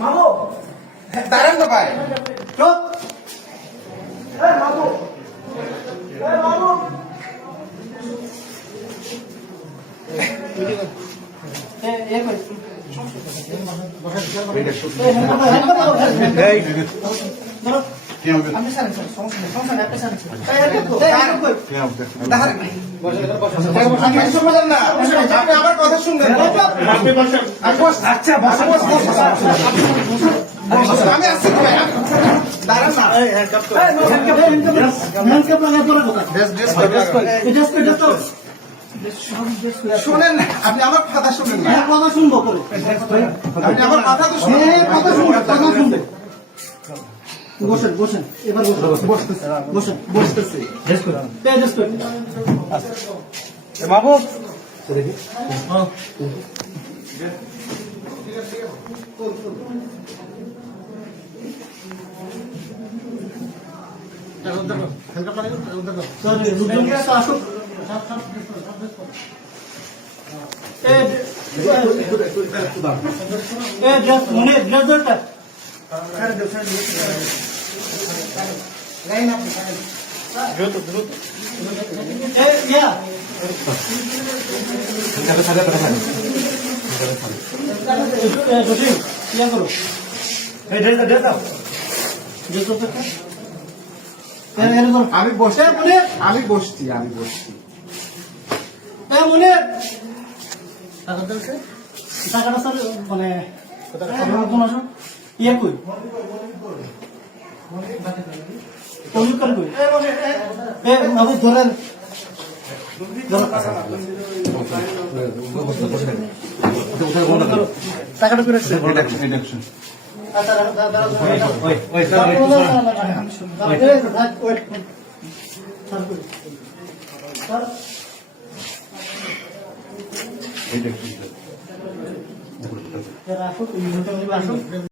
মামু দাঁড়ান তো ভাই চুপ মামু মামু আমার কথা শুনবেন আমি আসছি দাঁড়ান শোনেন না আপনি আমার কথা শুনেন না কথা শুনবো আপনি আমার কথা তো শুনেন কথা শুনবে বসেন বসেন এবার বসেন বসতেছি মাহবুব দেখি আমি বসে আমি বসছি মনে টাকাটা স্যার মানে ইয়ে কই ধরেন টাকাটা করে আসো